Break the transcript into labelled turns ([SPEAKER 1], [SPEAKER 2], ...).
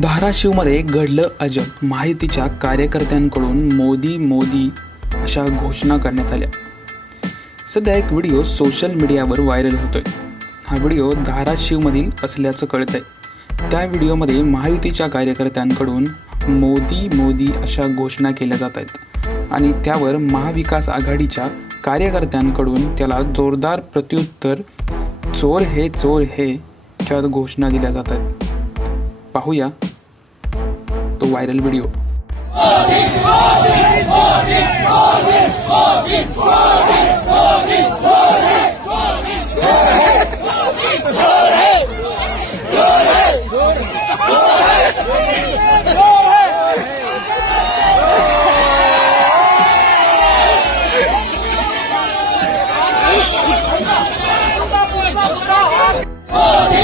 [SPEAKER 1] धाराशिवमध्ये घडलं अजब. माहितीच्या कार्यकर्त्यांकडून मोदी मोदी अशा घोषणा करण्यात आल्या. सध्या एक व्हिडिओ सोशल मीडियावर व्हायरल होतोय. हा व्हिडिओ धाराशिवमधील असल्याचं कळतंय. त्या व्हिडिओमध्ये महायुतीच्या कार्यकर्त्यांकडून मोदी मोदी अशा घोषणा केल्या जात आहेत. आणि त्यावर महाविकास आघाडीच्या कार्यकर्त्यांकडून त्याला जोरदार प्रत्युत्तर चोर हे चोर हे च्या घोषणा दिल्या जात आहेत. पाहूया तो व्हायरल व्हिडिओ
[SPEAKER 2] मोदी